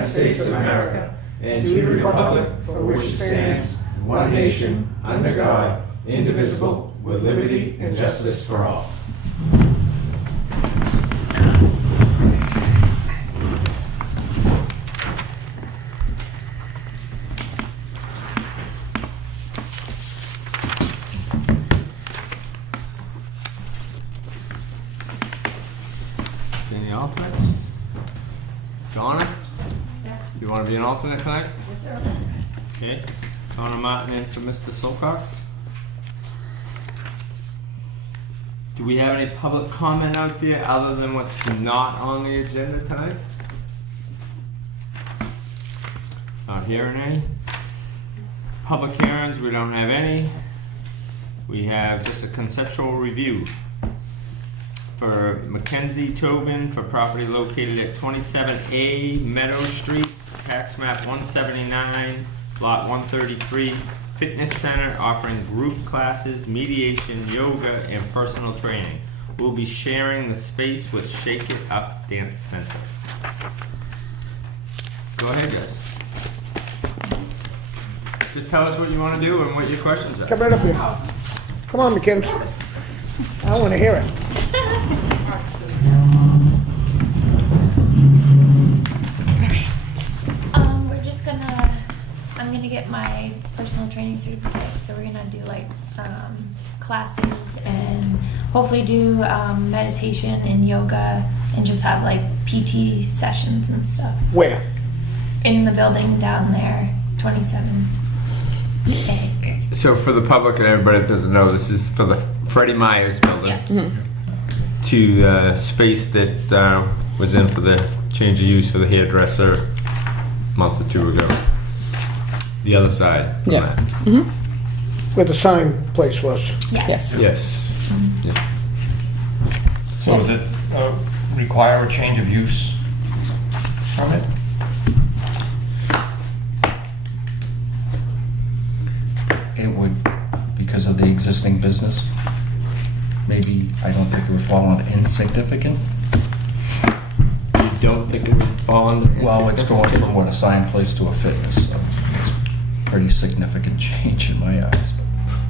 United States of America and to the republic for which it stands, one nation, under God, indivisible, with liberty and justice for all. Any alternates? Donna? Yes. You want to be an alternate tonight? Yes, sir. Okay. Donna Martin in for Mr. Silcox. Do we have any public comment out there other than what's not on the agenda tonight? Not hearing any. Public hearings, we don't have any. We have just a conceptual review for Mackenzie Tobin for property located at 27A Meadow Street, tax map 179, lot 133, fitness center offering group classes, mediation, yoga, and personal training. We'll be sharing the space with Shake It Up Dance Center. Go ahead, guys. Just tell us what you want to do and what your questions are. Come right up here. Come on, Mackenzie. I want to hear it. We're just gonna, I'm gonna get my personal training certificate, so we're gonna do like classes and hopefully do meditation and yoga and just have like PT sessions and stuff. Where? In the building down there, 27A. So for the public and everybody that doesn't know, this is for the Freddie Myers building. Yeah. To the space that was in for the change of use for the hairdresser a month or two ago. The other side from Yeah. that. Where the sign place was. Yes. Yes. Yeah. So does it require a change of use permit? It would, because of the existing business. Maybe, I don't think it would fall under insignificant. You don't think it would fall under? Well, it's going from what, a sign place to a fitness, so it's pretty significant change in my eyes.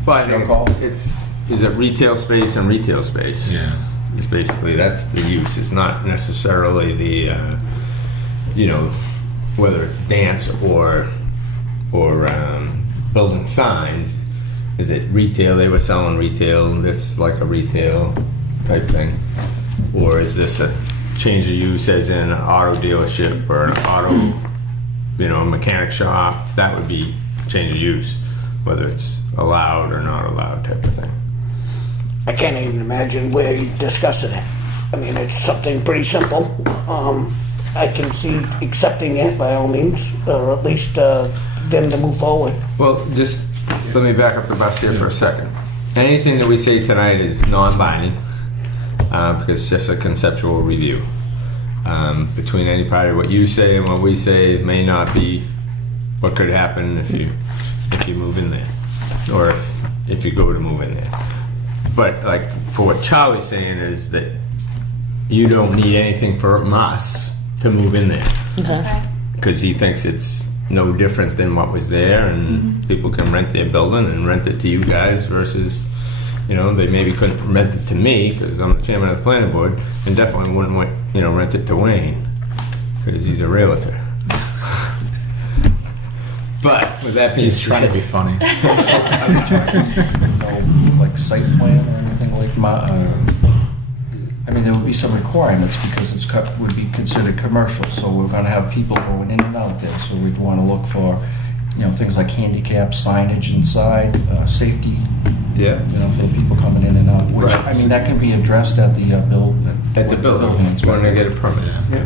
Well, I Your call. think is it retail space and retail space? Yeah. It's basically, that's the use. It's not necessarily the, whether it's dance or building signs. Is it retail? They were selling retail. It's like a retail type thing. Or is this a change of use as in an auto dealership or an auto, mechanic shop? That would be change of use, whether it's allowed or not allowed type of thing. I can't even imagine where you're discussing it. I mean, it's something pretty simple. I can see accepting it by all means, or at least them to move forward. Well, just let me back up the bus here for a second. Anything that we say tonight is non-binding because it's just a conceptual review. Between any party, what you say and what we say may not be what could happen if you move in there, or if you go to move in there. But like for what Charlie's saying is that you don't need anything from us to move in there. Okay. Because he thinks it's no different than what was there, and people can rent their building and rent it to you guys versus, they maybe couldn't rent it to me because I'm the chairman of the planning board, and definitely wouldn't want, rent it to Wayne because he's a realtor. But with that being He's trying to said, be funny. No, like site plan or anything like there would be some requirements because would be considered commercial, so we're gonna have people going in and out there, so we'd wanna look for, things like handicap signage inside, safety, yeah, for the people coming in and out, which, Right. that can be addressed at the at the with building, it's when they get a permit. Yeah.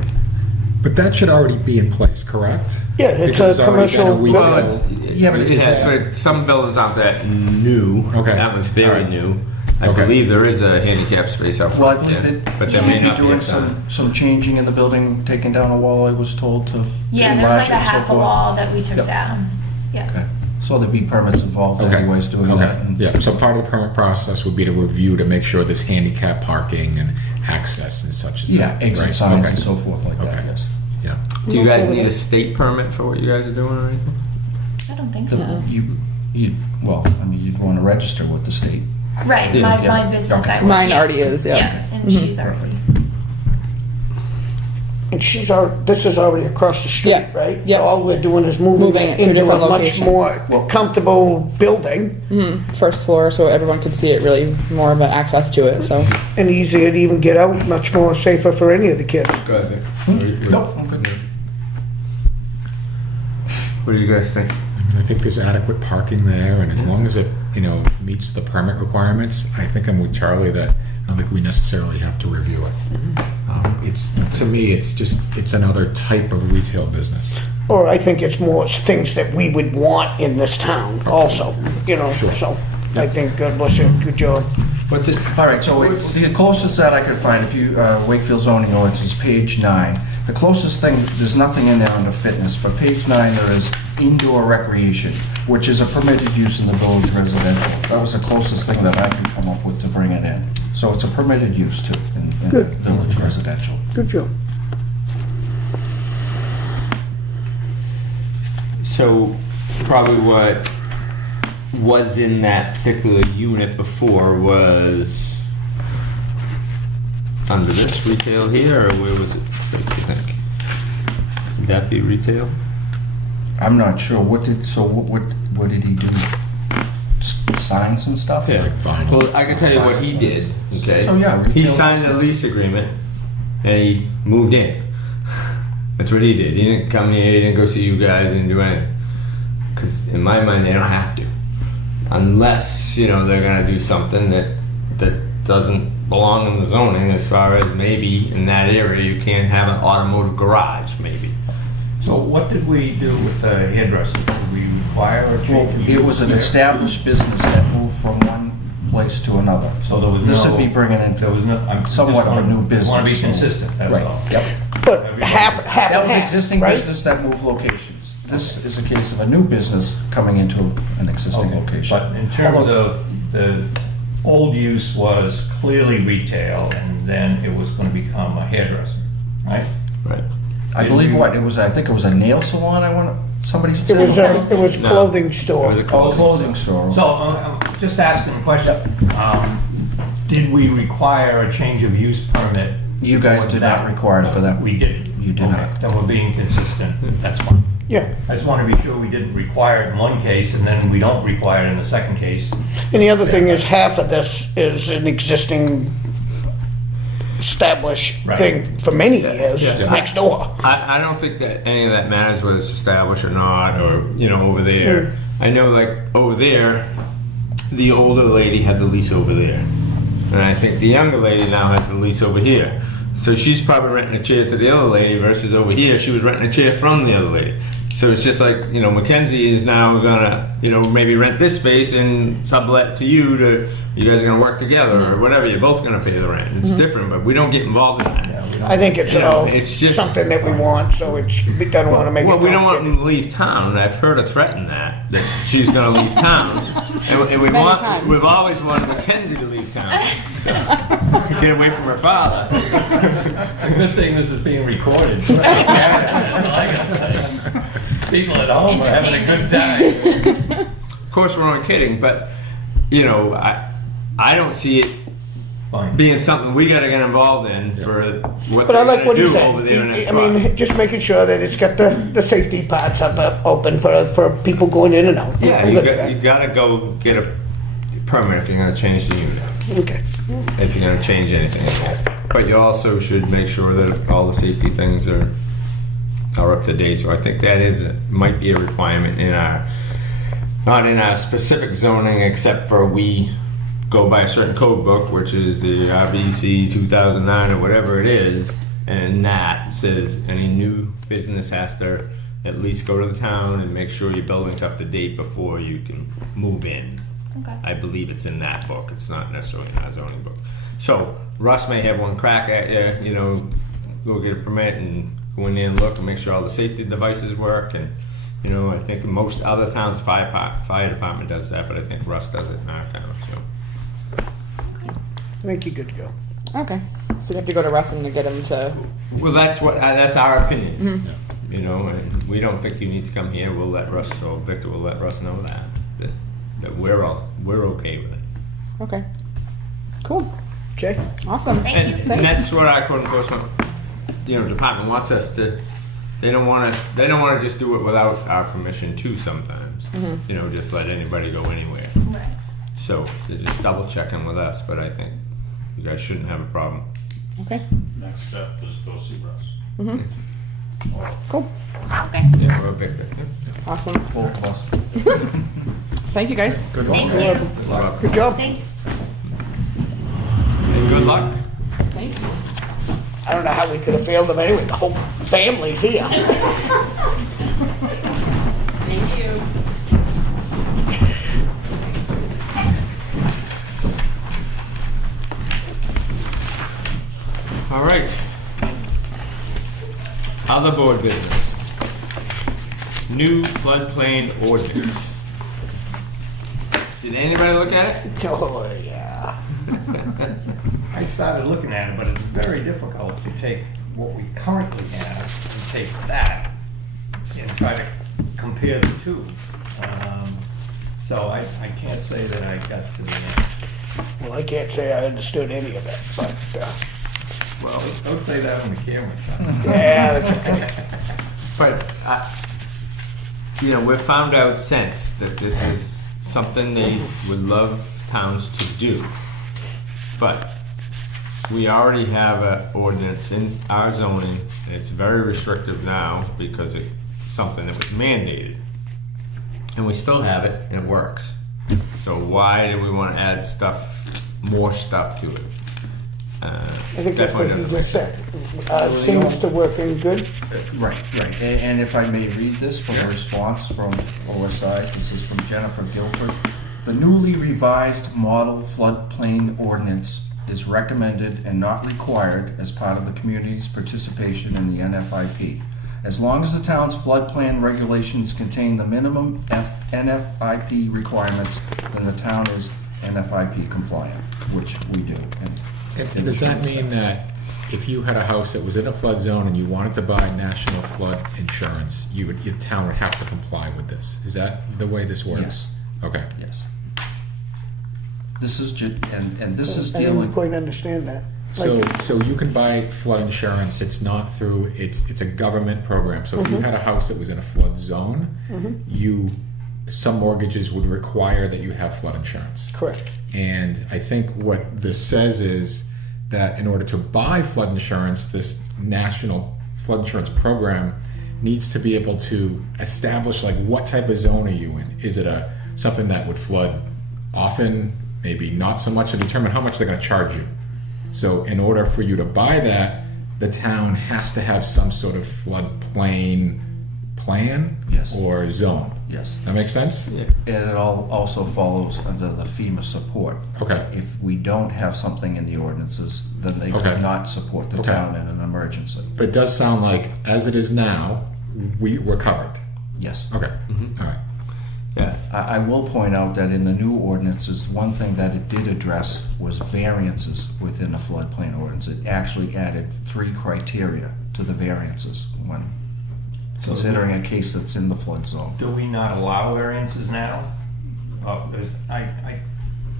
But that should already be in place, correct? Yeah, it's Because a already been commercial. retail. Well, it has, but some buildings aren't that new. Okay. That one's very All right. new. I Okay. believe there is a handicap space out Well, I front believe there, that but there may Yeah. not be a doing sign. some changing in the building, taking down a wall, I was told to Yeah, there's enlarge like it a and so half a forth. wall that we took Yep. down. Yeah. Okay, so there'd be permits involved Okay. anyways doing Okay. that. and- Yeah. So part of the permit process would be to review to make sure there's handicap parking and access and such as Yeah, that. exit right? signs Okay. and so forth like that, Okay. yes. Yeah. Do you guys need a state permit for what you guys are doing or anything? I don't think so. Well, I mean, you'd want to register with the state. Right, Yeah. my business. I Mine yeah. already is, yeah. Yeah, and she's already. And this is already across the street, Yeah. right? Yeah. So all we're doing is moving Moving it it to a into a different much location. more comfortable building First floor, so everyone could see it, really more of an access to it, so. and easier to even get out, much more safer for any of the kids. Go ahead, Vic. Nope, I'm good. What do you guys think? I think there's adequate parking there, and as long as it, meets the permit requirements, I think I'm with Charlie that I don't think we necessarily have to review it. To me, it's another type of retail business. Or I think it's more things that we would want in this town also, so I think, God bless you, good job. What's this? All right, so the closest that I could find, if you, Wakefield zoning ordinance is page 9. The closest thing, there's nothing in there under fitness, but page 9 there is indoor recreation, which is a permitted use in the village residential. That was the closest thing that I could come up with to bring it in. So it's a permitted use too in the Good. village residential. Good job. So probably what was in that particular unit before was under this retail here, or where was it? What do you think? Would that be retail? I'm not sure, what did he do? Signs and stuff? Yeah. Like vinyl Well, I can tell you what he did, okay? So, yeah, He retail signed a business. lease agreement and he moved in. That's what he did. He didn't come here, he didn't go see you guys, he didn't do anything. Because in my mind, they don't have to. Unless, they're gonna do something that doesn't belong in the zoning, as far as maybe in that area you can't have an automotive garage, maybe. So what did we do with the hairdresser? Did we require a change of use? It was an there? established business that moved from one place to another. So there was no... This would be bringing in There was no... I'm somewhat of a new business. Want to be consistent, that's Right, all. yep. But half That and was half, existing right? business that moved locations. This is a case of a new business coming into an existing Okay, location. but in terms of the old use was clearly retail, and then it was going to become a hairdresser, right? Right. I believe I think it was a nail salon, somebody said. It was No. clothing It store. was a Clothing store. So, I'm just asking a question. Did we require a change of use permit? You guys for did not that? require it for that. We did. You did Okay, not. then we're being consistent, that's fine. Yeah, I just want to be sure we didn't require it in one case, and then we don't require it in the second case. and the other thing is half of this is an existing established Right. thing for many years Yeah. next door. I don't think that any of that matters whether it's established or not, or, over there. I know, like, over there, the older lady had the lease over there. And I think the younger lady now has the lease over here. So she's probably renting a chair to the other lady versus over here, she was renting a chair from the other lady. So it's just like, Mackenzie is now gonna, maybe rent this space and sublet to you you guys are gonna work together or whatever, you're both gonna pay the rent. It's different, but we don't get involved in that. I think it's it's just- something that we want, so we don't want to make it Well, we don't want complicated. them to leave town. I've heard her threaten that she's going to leave town. And times. we've always wanted Mackenzie to leave town. Get away from her father. A good thing this is being recorded. People at home are having a good time. Of course, we're only kidding, but, I don't see it Fine. being something we got to get involved in for what But I they're like going what to he do said. over there in that I spot. mean, just making sure that it's got the safety parts open for people going in and out. Yeah, I'm you good with got to go get a permit if you're going to change the unit. that. Okay. If you're going to change anything. But you also should make sure that all the safety things are up to date. So I think that might be a requirement not in our specific zoning, except for we go by a certain code book, which is the RBC 2009 or whatever it is, and that says any new business has to at least go to the town and make sure your building's up to date before you can move in. Okay. I believe it's in that book. It's not necessarily in our zoning book. So Russ may have one crack at you, go get a permit and go in there and look and make sure all the safety devices work. And, I think most other towns, fire department does that, but I think Russ does it in our town. So. I think you're good to go. Okay. So we have to go to Russell to get him to. Well, that's our opinion. you know, and we don't think you need to come here, we'll let Russ, or Victor will let Russ know that we're okay with it. Okay. Cool. Okay. Awesome. Thank you. And that's what our code enforcement, department wants us to. They don't want to just do it without our permission too. Sometimes, just let anybody go anywhere. Right. So they're just double checking with us. But I think you guys shouldn't have a problem. Okay. Next step is go see Russ. Cool. Okay. Yeah, we're Victor. Awesome. Both of us. Thank you guys. Good Thank luck. you. Good luck. Good job. Thanks. And good luck. Thank you. I don't know how we could have failed them anyway. The whole family's here. Thank you. All right. Other board business. New floodplain ordinance. Did anybody look at it? Oh, yeah. I started looking at it, but it's very difficult to take what we currently have and take that and try to compare the two. So I can't say that I got to the end. Well, I can't say I understood any of it, but, Well, Don't say that on the camera, Sean. yeah, that's okay. but we've found out since that this is something they would love towns to do. But we already have an ordinance in our zoning, and it's very restrictive now because it's something that was mandated. And we still have it, and it works. So why do we want to add more stuff to it? I think that's what you just said. Seems to working good. Right. And if I may read this from a response from OSI, this is from Jennifer Guilford. The newly revised model floodplain ordinance is recommended and not required as part of the community's participation in the NFIP. As long as the town's floodplain regulations contain the minimum NFIP requirements, then the town is NFIP compliant, which we do. And does that mean that if you had a house that was in a flood zone and you wanted to buy national flood insurance, your town would have to comply with this? Is that the way this works? Yes. Okay. Yes. This is and this is I didn't dealing. quite understand that. So you can buy flood insurance. It's not through. It's a government program. So if you had a house that was in a flood zone, some mortgages would require that you have flood insurance. Correct. And I think what this says is that in order to buy flood insurance, this national flood insurance program needs to be able to establish like what type of zone are you in. Is it something that would flood often, maybe not so much, to determine how much they're going to charge you. So in order for you to buy that, the town has to have some sort of floodplain plan or zone. Yes. That makes sense? Yeah. And it also follows under the FEMA support. Okay. If we don't have something in the ordinances, then they Okay. cannot support the Okay. town in an emergency. But it does sound like, as it is now, we're covered. Yes. Okay. All right. Yeah. I will point out that in the new ordinances, one thing that it did address was variances within the floodplain ordinance. It actually added 3 criteria to the variances when considering a case that's in the flood zone. Do we not allow variances now? I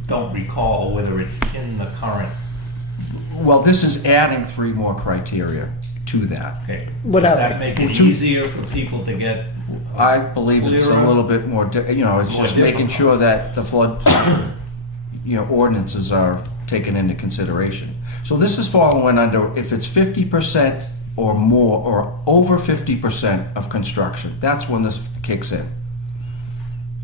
don't recall whether it's in the current. Well, this is adding 3 more criteria to that. Okay. What Does are that they? make it easier for people to get? I believe it's a Clearer? little bit more, it's More just making difficult. sure that the floodplain, ordinances are taken into consideration. So this is falling under, if it's 50% or more, or over 50% of construction, that's when this kicks in.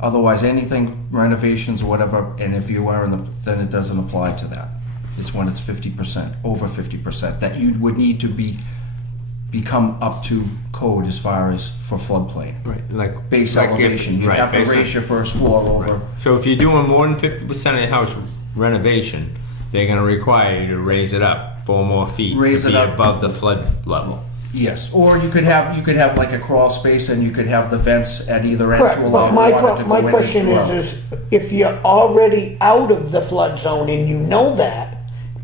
Otherwise, anything, renovations or whatever, and if you are then it doesn't apply to that. It's when it's 50%, over 50%, that you would need to become up to code as far as for floodplain. Right. Like Base like elevation, you right, have to base raise your first floor over. So if you're doing more than 50% of your house renovation, they're going to require you to raise it up 4 more feet Raise to it be up. above the flood level. Yes, or you could have like a crawl space, and you could have the vents at either end Correct, to allow but water to go my in and question flow. is if you're already out of the flood zone and you know that,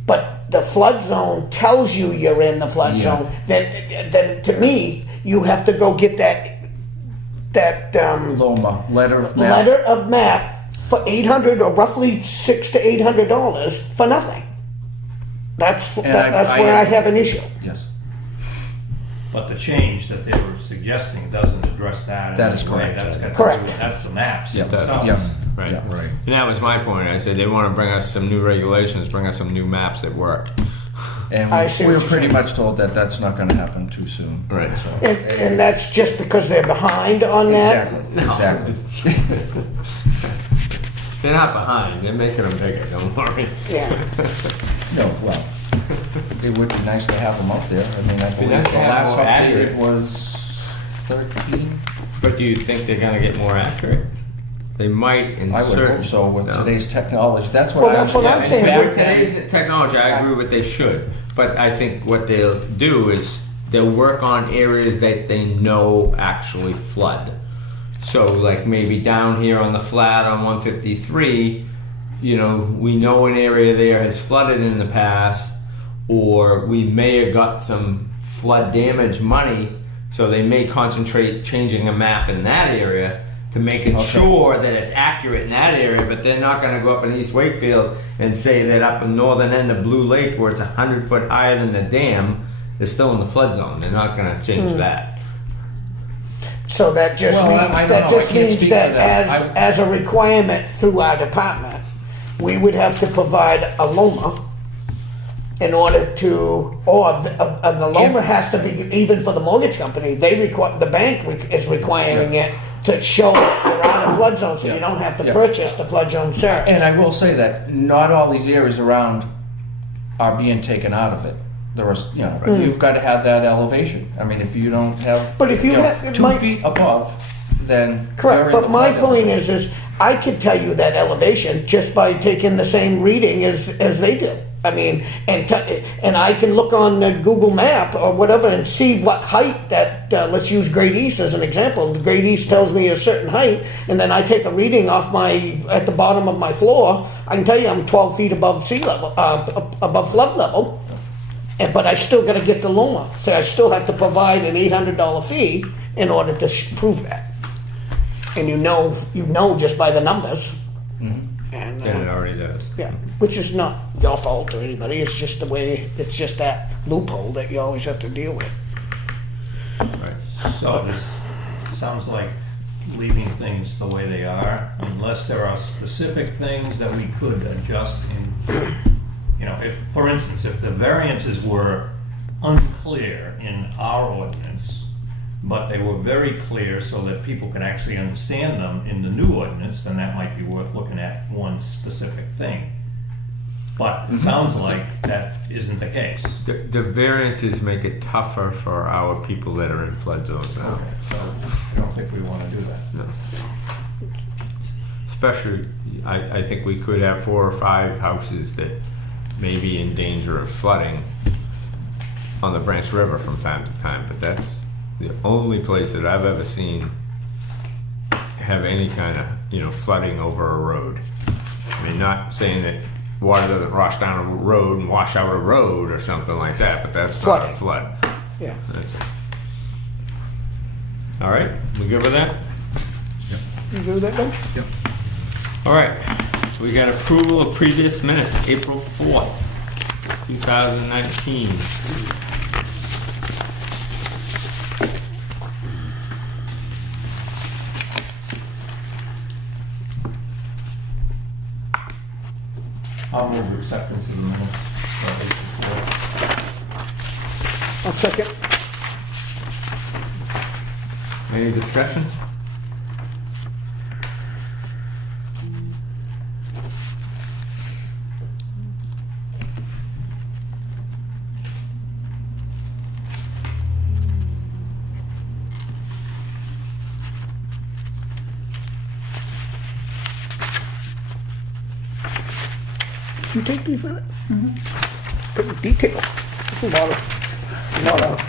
but the flood zone tells you you're in the flood Yeah. zone, then to me, you have to go get that Loma, letter of map. letter of map for $800 or roughly $600 to $800 for nothing. That's I where I have an issue. Yes, But the change that they were suggesting doesn't address that. in That is any way. correct. That's got to Correct. do with- That's the maps Yeah, themselves. yeah. Right. Yeah. Right. And that was my point. I said they want to bring us some new regulations, bring us some new maps that work. And I see we what were you're pretty saying. much told that that's not gonna happen too soon. Right. So. And that's just because they're behind on that? Exactly, exactly. They're not behind. They're making them bigger. Don't worry. Yeah. No, well, it would be nice to have them up there. I mean, I believe nice the to have last more update accurate. was 13. But do you think they're going to get more accurate? They might in I would certain. hope so with No. today's technology. That's what Well, I that's was what I'm In saying. fact, With today's technology, I agree with they should. But I think what they'll do is they'll work on areas that they know actually flood. So like maybe down here on the flat on 153, you know, we know an area there has flooded in the past, or we may have got some flood damage money, so they may concentrate changing a map in that area to make it sure that it's accurate in that area, but they're not going to go up in East Wakefield and say that up in northern end of Blue Lake, where it's 100 foot higher than the dam, is still in the flood zone. They're not going to change that. So that just Well, means, I don't that know. just I can't means speak that for that. as a requirement through our department, we would have to provide a LOMA in order to, or the LOMA has to be, even for the mortgage company, they require, the bank is requiring it to show that you're out of flood zone, so you don't have to Yeah. purchase the flood zone service. And I will say that not all these areas around are being taken out of it. There was, you know, you've got to have that elevation. I mean, if you don't have, But if you know, have- 2 my- feet above, then Correct, you're in but the my flood point elevation. is I could tell you that elevation just by taking the same reading as they do. I mean, and I can look on the Google map or whatever and see what height that, let's use Great East as an example. The Great East tells me a certain height, and then I take a reading at the bottom of my floor. I can tell you I'm 12 feet above sea level, above flood level. But I still got to get the LOMA, so I still have to provide an $800 fee in order to prove that. And you know just by the numbers. And, And it already does. yeah, which is not your fault or anybody. It's just the way. It's just that loophole that you always have to deal with. Right. So it sounds like leaving things the way they are, unless there are specific things that we could adjust in, you know, if, for instance, if the variances were unclear in our ordinance, but they were very clear so that people could actually understand them in the new ordinance, then that might be worth looking at one specific thing. But it sounds like that isn't the case. The variances make it tougher for our people that are in flood zones now. Okay, so I don't think we want to do that. No. Especially, I think we could have 4 or 5 houses that may be in danger of flooding on the Branch River from time to time, but that's the only place that I've ever seen have any kind of, you know, flooding over a road. I mean, not saying that water doesn't rush down a road and wash out a road or something like that, but that's not a Flooding. flood. Yeah. That's it. All right, we good with that? You do that, then? Yep. All right, so we got approval of previous minutes, April 4th, 2019. I'll move acceptance of the minutes. I'll second. Any discussion? You take these minutes? Pretty detailed. That's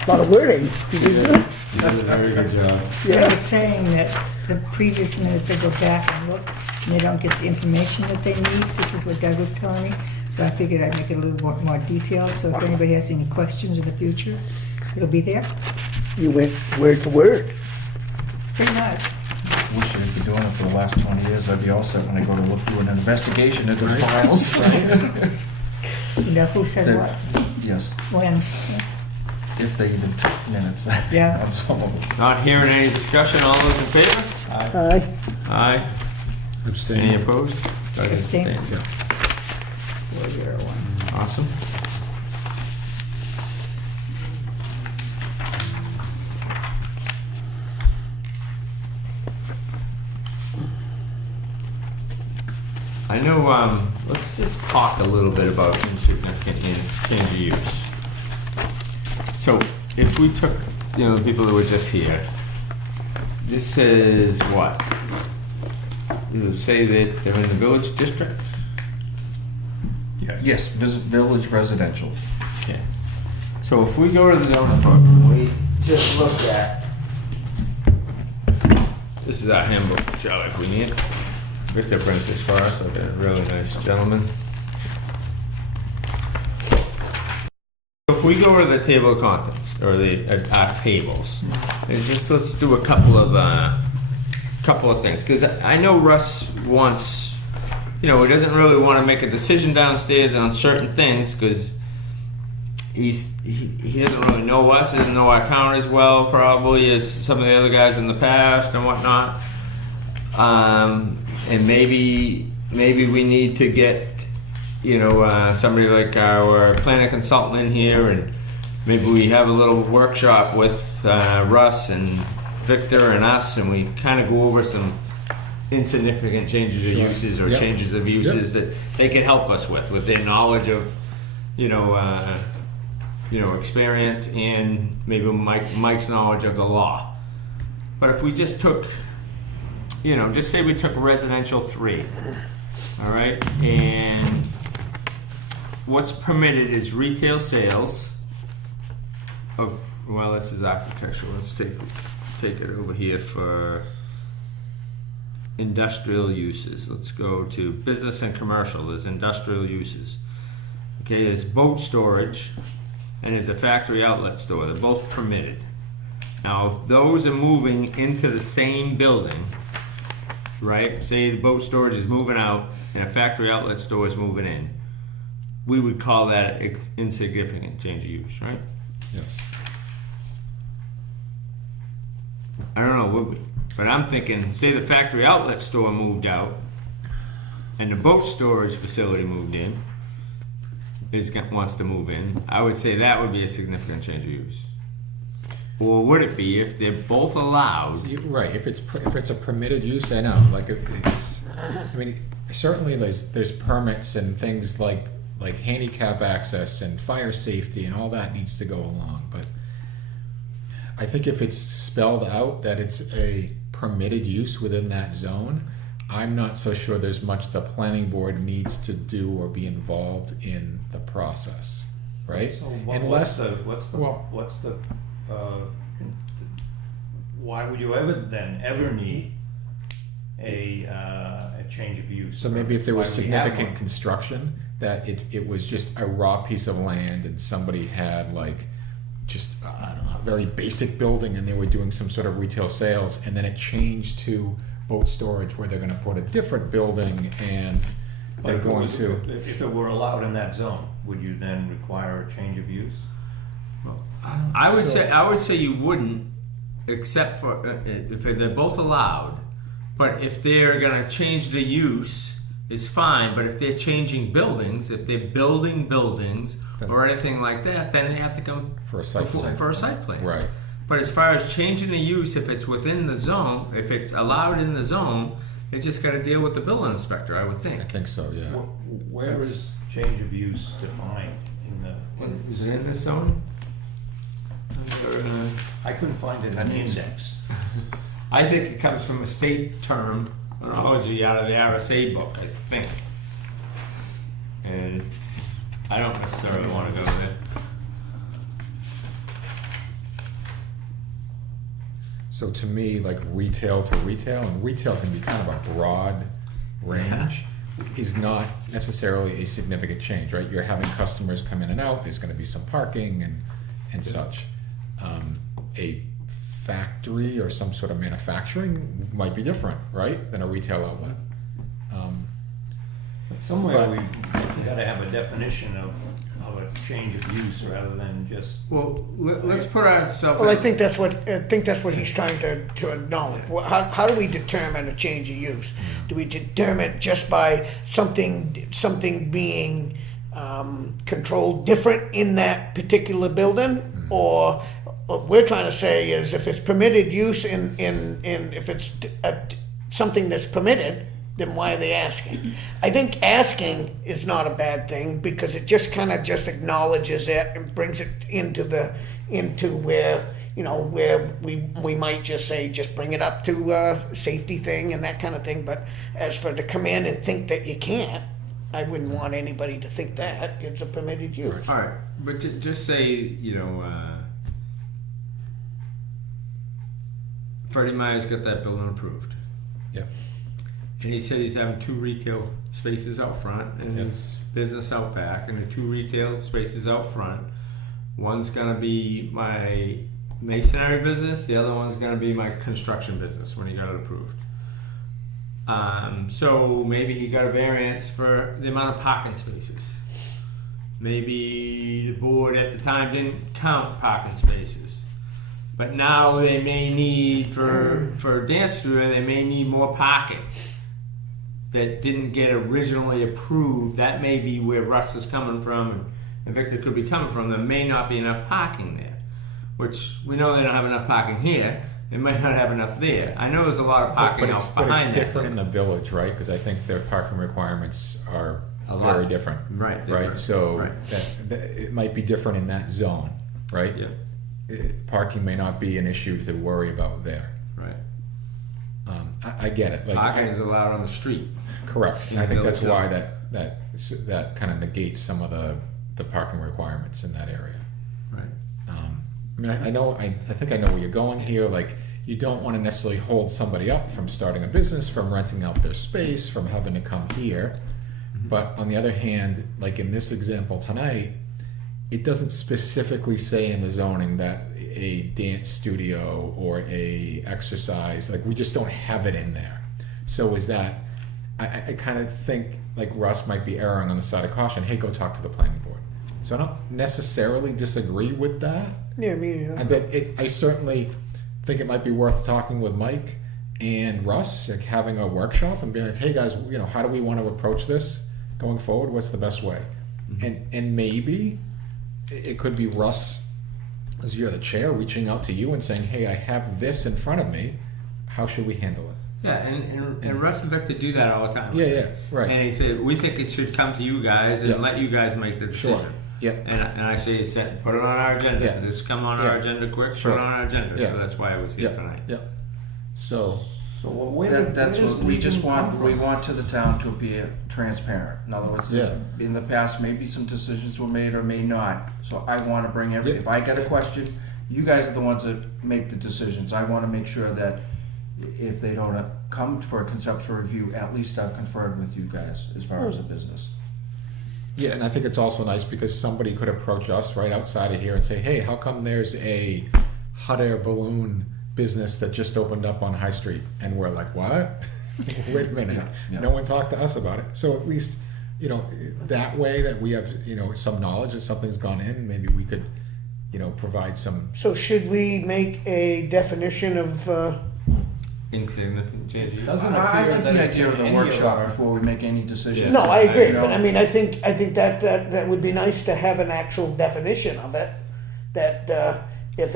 a lot of wording. You did good. You did a very good job. They were saying that the previous minutes, they go back and look, and they don't get the information that they need. This is what Doug was telling me. So I figured I'd make it a little more detailed, so if anybody has any questions in the future, it'll be there. You went word to word. Pretty much. Wish I'd been doing it for the last 20 years. I'd be all set when I go to look do an investigation into the Right. files. You know who said They're- what? Yes, When? if they even took minutes Yeah. on some of them. Not hearing any discussion, all those in favor? Aye. Aye. Any Abstain. opposed? Doug Abstain. abstains. Yeah. 401. Awesome. I know, let's just talk a little bit about insignificant change of use. So if we took, the people that were just here, this says what? Does it say that they're in the village district? Yes, village residential. Yeah. So if we go to the zoning book, and we just look at, this is our handbook, Charlie, if we need it. Victor brings this for us, like a really nice gentleman. If we go to the table of contents, or our tables, and just let's do a couple of things, because I know Russ wants, he doesn't really want to make a decision downstairs on certain things, because he doesn't really know us, doesn't know our town as well, probably, as some of the other guys in the past and whatnot. And maybe we need to get, somebody like our planning consultant in here, and maybe we have a little workshop with Russ and Victor and us, and we kind of go over some insignificant changes of uses or Yep. changes of uses that they can help us with their knowledge of, experience, and maybe Mike's knowledge of the law. But if we just took, just say we took residential 3, all right, and what's permitted is retail sales of, well, this is architectural. Let's take it over here for industrial uses. Let's go to business and commercial. There's industrial uses. Okay, there's boat storage, and there's a factory outlet store. They're both permitted. Now, if those are moving into the same building, right? Say the boat storage is moving out and a factory outlet store is moving in, we would call that insignificant change of use, right? Yes. I don't know, would we? But I'm thinking, say the factory outlet store moved out and the boat storage facility moved in, wants to move in, I would say that would be a significant change of use. Or would it be if they're both allowed? Right, if it's a permitted use, I know, like if it's, I mean, certainly there's permits and things like handicap access and fire safety and all that needs to go along, but I think if it's spelled out that it's a permitted use within that zone, I'm not so sure there's much the planning board needs to do or be involved in the process, right? So why would you ever need a change of use? So maybe if there was Why do we have significant one? construction, that it was just a raw piece of land and somebody had just, I don't know, a very basic building and they were doing some sort of retail sales, and then it changed to boat storage where they're gonna put a different building and But they're if it going was- to. If it were allowed in that zone, would you then require a change of use? I would say you wouldn't, except for if they're both allowed. But if they're gonna change the use, is fine. But if they're changing buildings, if they're building buildings or anything like that, then they have to come For a site plan. for a site plan. Right. But as far as changing the use, if it's within the zone, if it's allowed in the zone, they just got to deal with the building inspector, I would I think. think so, yeah. Where is change of use defined in the? Is it in this zone? I couldn't find it in the index. I think it comes from a state terminology out of the RSA book, I think. And I don't necessarily want to go there. So to me, retail to retail, and retail can be kind of a broad range, is not necessarily a significant change, right? You're having customers come in and out, there's gonna be some parking and such. a factory or some sort of manufacturing might be different, right, than a retail outlet. Somewhere But- we gotta have a definition of a change of use rather than just, Well, let's put ourselves. Well, I think that's what he's trying to acknowledge. How do we determine a change of use? Do we determine just by something being controlled different in that particular building, or what we're trying to say is if it's permitted use in if it's something that's permitted, then why are they asking? I think asking is not a bad thing because it just kind of just acknowledges it and brings it into where, you know, where we might just say, just bring it up to a safety thing and that kind of thing. But as for to come in and think that you can't, I wouldn't want anybody to think that. It's a permitted use. All right, but just say, you know, Freddie Meyer's got that building approved. Yep. And he said he's having 2 retail spaces out front and Yep. his business out back, and the 2 retail spaces out front. One's gonna be my masonry business, the other one's gonna be my construction business when he got it approved. So maybe he got a variance for the amount of parking spaces. Maybe the board at the time didn't count parking spaces. But now they may need, for a dance studio, they may need more parking that didn't get originally approved. That may be where Russ is coming from and Victor could be coming from. There may not be enough parking there, which we know they don't have enough parking here. They might not have enough there. I know there's a lot of parking out But behind it's that. different in the village, right? Because I think their parking requirements are A lot. very different. Right, Right, different. so Right. that it might be different in that zone, right? Yeah, Parking may not be an issue to worry about there. right. I get it. Like, Parking is allowed on the street. correct. in And I the think that's village why that kind of negates some of the parking requirements in that area. Right. I mean, I think I know where you're going here. Like, you don't want to necessarily hold somebody up from starting a business, from renting out their space, from having to come here. But on the other hand, like in this example tonight, it doesn't specifically say in the zoning that a dance studio or a exercise, like we just don't have it in there. So is that, I kind of think like Russ might be erring on the side of caution. Hey, go talk to the planning board. So I don't necessarily disagree with that. Yeah, me. I certainly think it might be worth talking with Mike and Russ, like having a workshop and being like, hey guys, you know, how do we want to approach this going forward? What's the best way? And maybe it could be Russ, as you're the chair, reaching out to you and saying, hey, I have this in front of me. How should we handle it? Yeah, and Russ and Victor do that all the time. Yeah, right. And he said, we think it should come to you guys and Yeah. let you guys make the decision. Sure. Yeah. And I say, put it on our agenda. Yeah. This come on Yeah. our agenda quick, Sure. put it on our agenda. Yeah. So that's why I was here Yeah, tonight. yeah. So, That's what we just want, we want to the town to be transparent. In other words, Yeah. in the past, maybe some decisions were made or may not. So I want to bring every, Yeah. if I get a question, you guys are the ones that make the decisions. I want to make sure that if they don't come for a conceptual review, at least I've conferred with you guys as far as the business. yeah, and I think it's also nice because somebody could approach us right outside of here and say, hey, how come there's a hot air balloon business that just opened up on High Street? And we're like, what? Wait a minute. Yeah. No one talked to us about it. So at least, you know, that way that we have, you know, some knowledge that something's gone in, maybe we could, you know, provide some. So should we make a definition of? Insignificant changes. Doesn't I appear like that the it's idea in of the any workshop our- before we make any decisions. No, I agree, You know, but I mean, I think that would be nice to have an actual definition of it. That if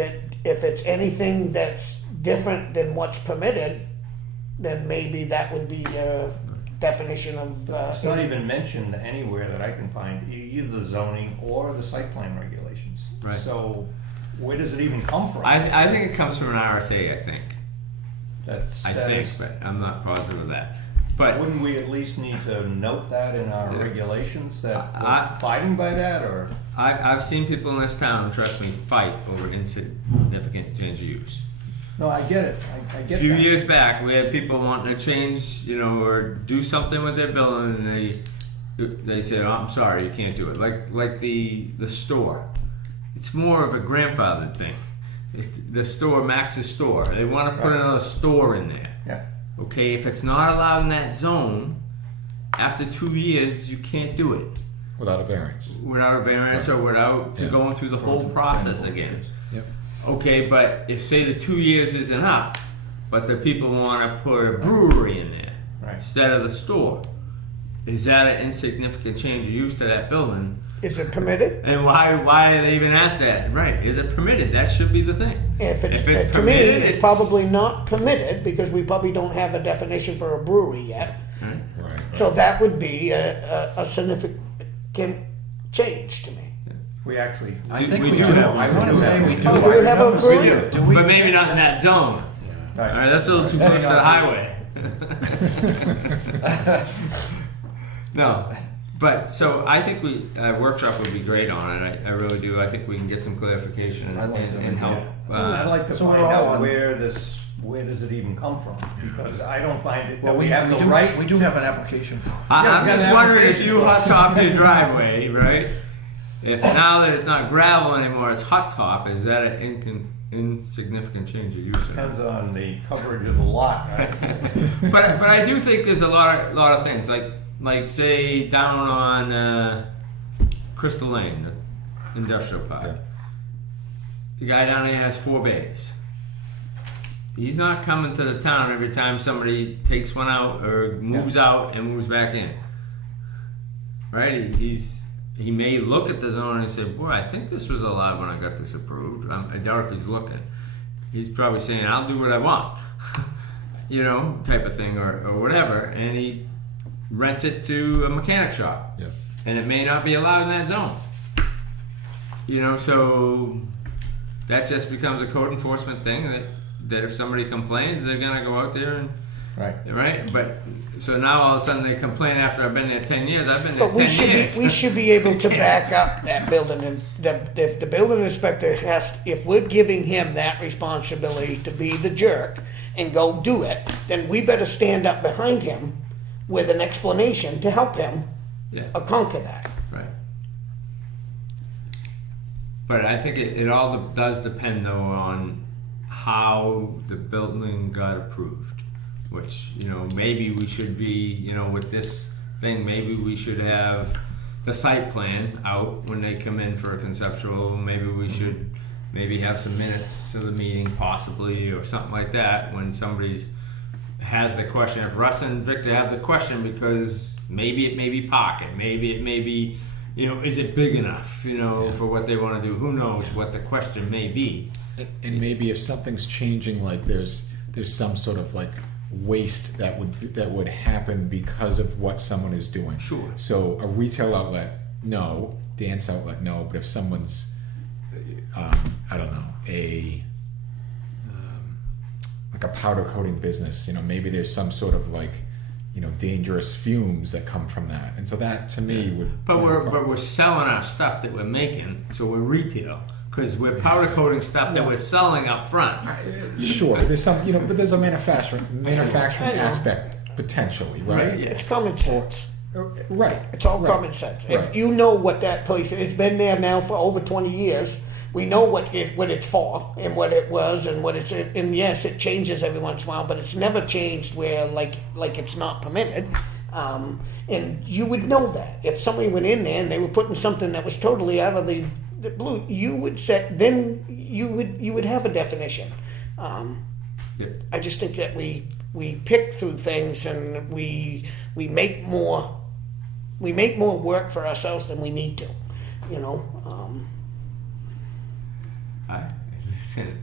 it's anything that's different than what's permitted, then maybe that would be a definition of. It's not even mentioned anywhere that I can find, either the zoning or the site plan regulations. Right. So where does it even come from? I think it comes from an RSA, I think. That I think, says, but I'm not positive of that. But wouldn't we at least need to note that in our Yeah. regulations, that I- we're abiding by that, or? I've seen people in this town, trust me, fight over insignificant change of use. No, I get it, I A get that. few years back, we had people wanting to change, you know, or do something with their building, and they said, "Oh, I'm sorry, you can't do it." Like the store, it's more of a grandfathered thing. the store, Max's store. They want to put another store in there. Yeah. Okay, if it's not allowed in that zone, after 2 years, you can't do it Without a variance. without a variance or without Yeah. going through the whole process again. Yep. Okay, but if say the 2 years isn't up, but the people want to put a brewery in there Right. instead of the store, is that an insignificant change of use to that building? Is it permitted? And why did they even ask that? Right, is it permitted? That should be the thing. If it's, If to me, permitted, it's probably not permitted because we probably don't have a definition for a brewery yet. Right. So that would be a significant change to me. We actually. I think We we do do. have- I want to say we do. Oh, do we I have a remember brewery? seeing it. Do we? But maybe not in that zone. Right. All right, that's a little too close to the highway. No, but so I think workshop would be great on it. I really do. I think we can get some clarification and, I'd like to, and help. I'd like to so find we're all out on- where does it even come from? Because I don't find it, Well, that we have the right. We do have an application for. I'm Yeah, we got just an wondering if application. you hot top your driveway, right? If now that it's not gravel anymore, it's hot top, is that an insignificant change of use? or not? Depends on the coverage of the lot, right? But I do think there's a lot of things like say down on Crystal Lane, the industrial park. Yeah. The guy down there has 4 bays. He's not coming to the town every time somebody takes one out or moves out and moves back in. Right? He may look at the zone and say, "Boy, I think this was allowed when I got this approved." I doubt if he's looking. He's probably saying, "I'll do what I want," you know, type of thing, or whatever. And he rents it to a mechanic shop, Yep. and it may not be allowed in that zone. You know, so that just becomes a code enforcement thing that if somebody complains, they're gonna go out there and right. But so now all of a sudden they complain after I've been there 10 years. I've been there But we 10 years. we should be able to back up that building, and if the building inspector if we're giving him that responsibility to be the jerk and go do it, then we better stand up behind him with an explanation to help him Yeah. conquer that. Right. But I think it all does depend though on how the building got approved. Which, you know, maybe we should be, you know, with this thing, maybe we should have the site plan out when they come in for a conceptual. Maybe we should have some minutes of the meeting possibly, or something like that when somebody's has the question. If Russ and Victor have the question, because maybe it may be pocket, maybe it may be, you know, is it big enough, you know, for what they want to do? Who knows what the question may be. And maybe if something's changing, like there's some sort of like waste that would happen because of what someone is doing. Sure. So a retail outlet, no. Dance outlet, no. But if someone's, I don't know, like a powder coating business, you know, maybe there's some sort of like, you know, dangerous fumes that come from that, and so that to me would. But we're selling our stuff that we're making, so we're retail. Because we're powder coating stuff that we're selling up front. Sure, there's some, you know, but there's a manufacturing I know. aspect potentially, right? Yeah. It's common sense. Right. It's all Right. common sense. If Right. you know what that place is, it's been there now for over 20 years. We know what it's for and what it was and what it's. And yes, it changes every once in a while, but it's never changed where like it's not permitted. And you would know that if somebody went in there and they were putting something that was totally out of the blue, you would you would have a definition. Yep. I just think that we pick through things and we make more work for ourselves than we need to, you know. Listen,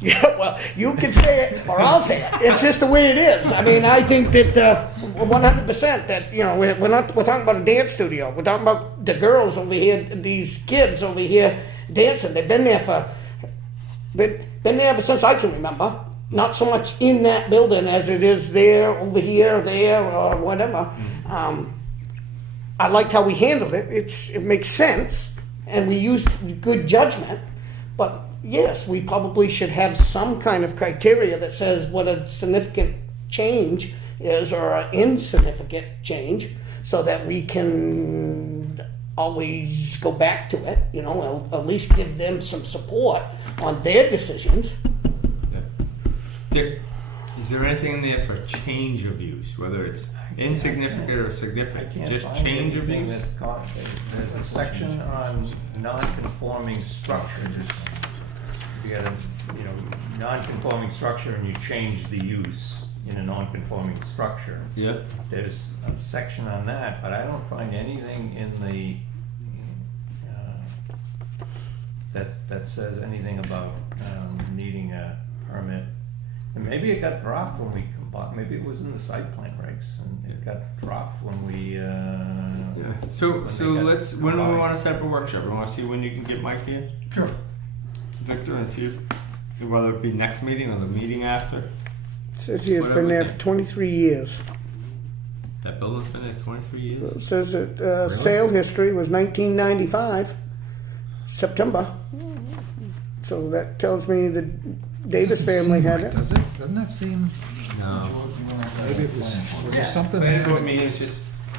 Yeah, well, you can say it or I'll say it. It's just the way it is. I mean, I think that 100% that, you know, we're talking about a dance studio. We're talking about the girls over here, these kids over here dancing. They've been there ever since I can remember. Not so much in that building as it is there, over here, there, or whatever. I liked how we handled it. It makes sense, and we used good judgment. But yes, we probably should have some kind of criteria that says what a significant change is or an insignificant change, so that we can always go back to it, you know, at least give them some support on their decisions. Is there anything in there for change of use, whether it's insignificant or I significant, can't just find change of anything use? There's a section on non-conforming structures. You got a, non-conforming structure and you change the use in a non-conforming structure. Yep. There's a section on that, but I don't find anything in the, that says anything about needing a permit. And maybe it got dropped when we combined, maybe it was in the site plan regs, and it got dropped when we, So when they got when do we combined. want to set up a workshop? We want to see when you can get Mike here, Sure. Victor, and see if, whether it be next meeting or the meeting after. Says he has Whatever been there we for can. 23 years. That building's been there 23 years? It says that sale history was 1995, September. So that tells me the Davis Doesn't family seem had right, it. does it? Doesn't that seem? No. Maybe it was there something Planning there? board meetings just,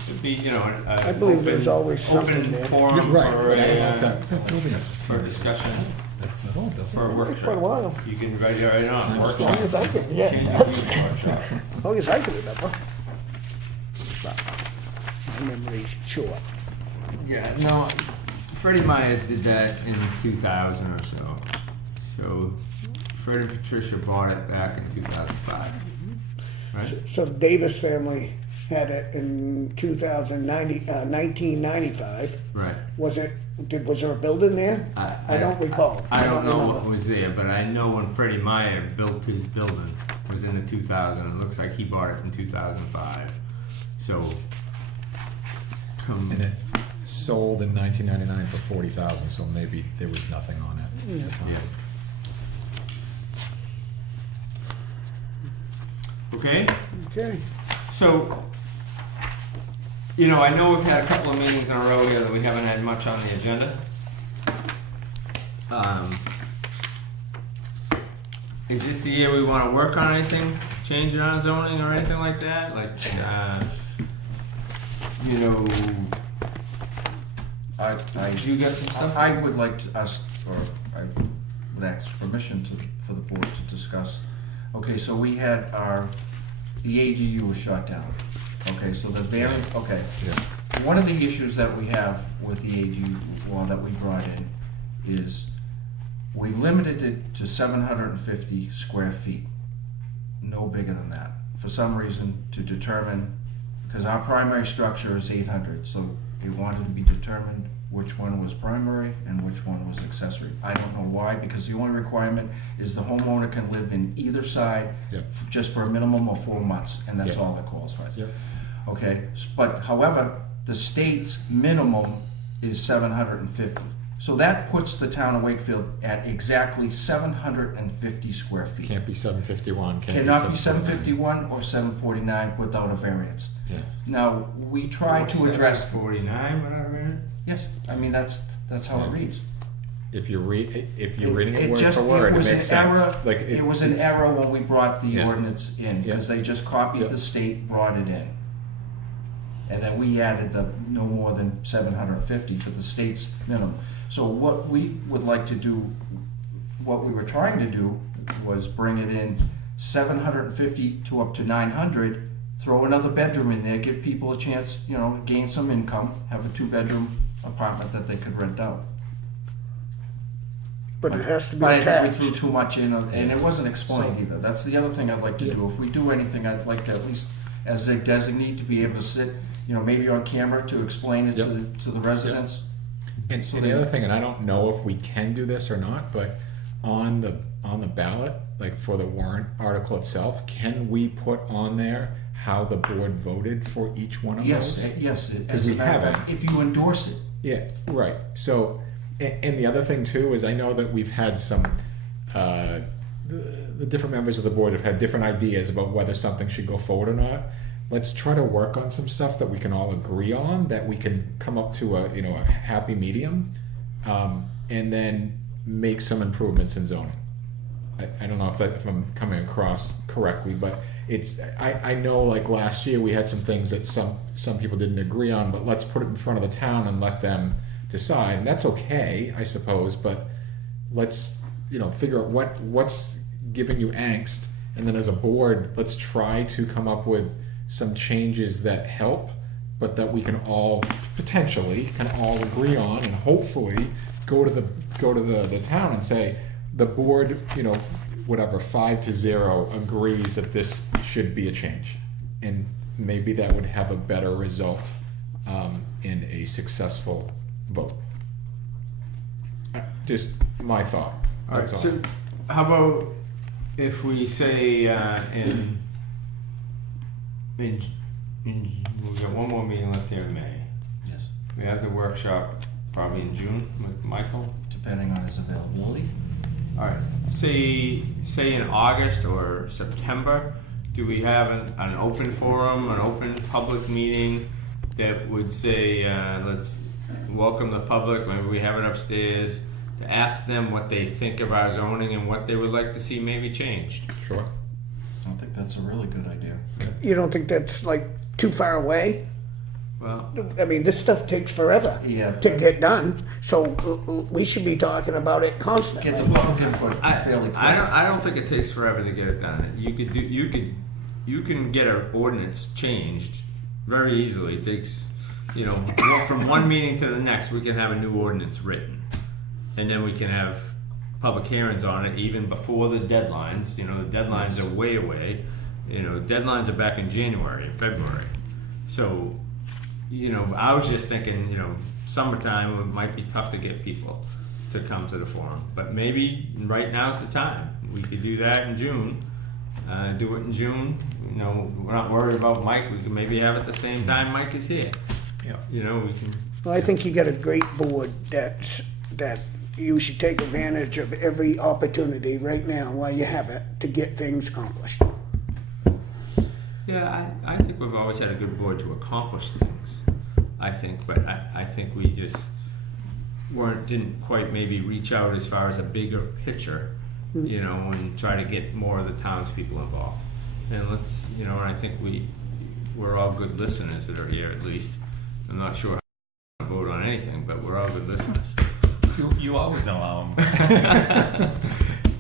it'd be, I believe there's always something open there. forum You're right. for Right. I don't a, know if that building is for a discussion, That's not all, doesn't for a it? workship. Quite a while. You can write it right on, As long workshop. as I can, yeah. Change of use workshop. As long as I can remember. My memory's short. Yeah, no, Freddie Myers did that in 2000 or so. So Fred and Patricia bought it back in 2005, right? So the Davis family had it in 1995. Right. Was there a building there? I don't recall. I don't know remember. what was there, but I know when Freddie Meyer built his building was in the 2000. It looks like he bought it in 2005. So, And it sold in 1999 for 40,000, so maybe there was nothing on it. yeah. Okay. Okay. So, I know we've had a couple of meetings in a row here that we haven't had much on the agenda. Is this the year we want to work on anything, change it on zoning or anything like that? Like, you got some stuff? I would like us, or I would ask permission for the board to discuss. Okay, so we had the ADU was shot down. Okay, so the variance, okay. One of the issues that we have with the ADU law that we brought in is we limited it to 750 square feet, no bigger than that. For some reason, to determine, because our primary structure is 800, so it wanted to be determined which one was primary and which one was accessory. I don't know why, because the only requirement is the homeowner can live in either side just for a minimum of 4 months, and that's all that qualifies. Okay, but however, the state's minimum is 750. So that puts the town of Wakefield at exactly 750 square feet. Can't be 751, Cannot be 751 or 749 without a variance. Yeah. Now, we try to address, 49, whatever. yes, I mean, that's how it reads. If you're reading it word just- for word, it was makes an sense. error- Like It was an it's- error when we brought the Yeah. ordinance in, because they just copied Yeah. the state, brought it in. And then we added the no more than 750 to the state's minimum. So what we would like to do, what we were trying to do was bring it in 750 to up to 900, throw another bedroom in there, give people a chance, to gain some income, have a 2-bedroom apartment that they could rent out. But it has to be But I think attached. we threw too much in, and it wasn't explained either. That's the other thing I'd like to do. If we do anything, I'd like to at least, as a designee, to be able to sit, maybe on camera to explain it to the residents. And the other thing, and I don't know if we can do this or not, but on the ballot, like for the warrant article itself, can we put on there how the board voted for each one of Yes, those? yes. Because As a we matter of haven't. fact, if you endorse it, Yeah, right. So, and the other thing too is I know that we've had some, the different members of the board have had different ideas about whether something should go forward or not. Let's try to work on some stuff that we can all agree on, that we can come up to a happy medium, and then make some improvements in zoning. I don't know if I'm coming across correctly, but I know like last year we had some things that some people didn't agree on, but let's put it in front of the town and let them decide. And that's okay, I suppose, but let's, figure out what's giving you angst, and then as a board, let's try to come up with some changes that help, but that we can all potentially agree on, and hopefully go to the town and say the board, whatever 5-0 agrees that this should be a change, and maybe that would have a better result in a successful vote. Just my thought. All right, That's so how about if we say we've got one more meeting left here in May. Yes. We have the workshop probably in June with Michael. Depending on his availability. All right, say in August or September, do we have an open forum, an open public meeting that would say, let's welcome the public, maybe we have it upstairs, to ask them what they think of our zoning and what they would like to see maybe changed? Sure. I think that's a really good idea. You don't think that's like too far away? Well, I mean, this stuff takes forever Yeah. to get done, so we should be talking about it Get constantly. the public input fairly quick. I don't think it takes forever to get it done. You can get an ordinance changed very easily. It takes, from one meeting to the next, we can have a new ordinance written, and then we can have public hearings on it even before the deadlines. The deadlines are way away. Deadlines are back in January and February. So, I was just thinking, summertime it might be tough to get people to come to the forum, but maybe right now's the time. We could do that in June. Do it in June. We're not worried about Mike. We can maybe have it the same time Mike is here. Yeah. We can. Well, I think you got a great board that you should take advantage of every opportunity right now while you have it to get things accomplished. Yeah, I think we've always had a good board to accomplish things. I think, but I think we just didn't quite maybe reach out as far as a bigger picture, and try to get more of the townspeople involved. And let's, and I think we're all good listeners that are here at least. I'm not sure how to vote on anything, but we're all good listeners. You always know how.